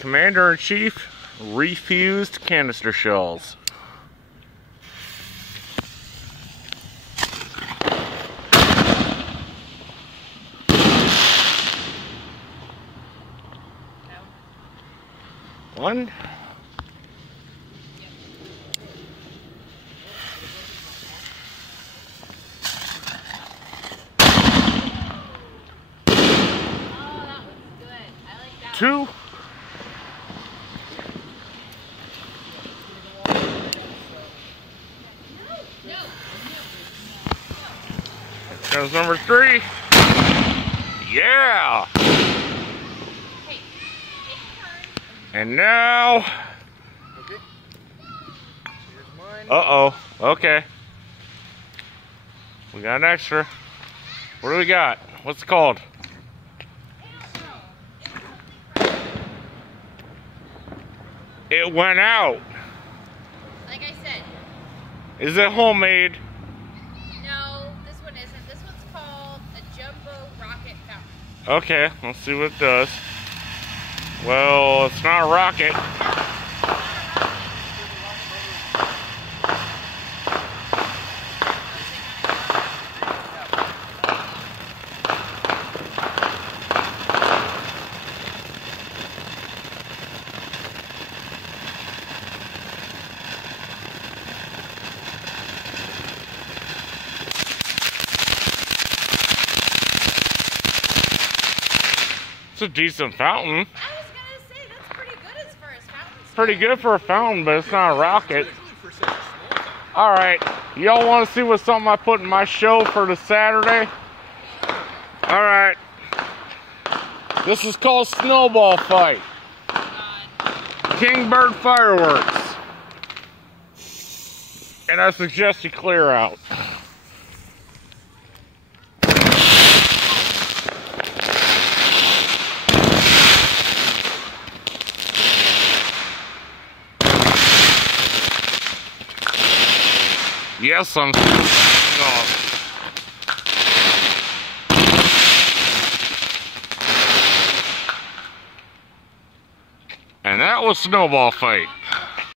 Commander-in-Chief refused canister shells. One. Two. Here goes number 3. Yeah. And now. Okay. Here's mine. Uh-oh. Okay. We got an extra. What do we got? What's it called? It went out. Like I said. Is it homemade? No, this one isn't. This one's called a Jumbo Rocket Fountain. Okay, let's see what it does. Well, it's not a rocket. It's a decent fountain. I was gonna say that's pretty good as far as fountains. Pretty good for a fountain, but it's not a rocket. Alright, y'all want to see what's something I put in my show for the Saturday? Alright. This is called Snowball Fight. Kingbird Fireworks. And I suggest you clear out. Yes, I'm off. And that was Snowball Fight.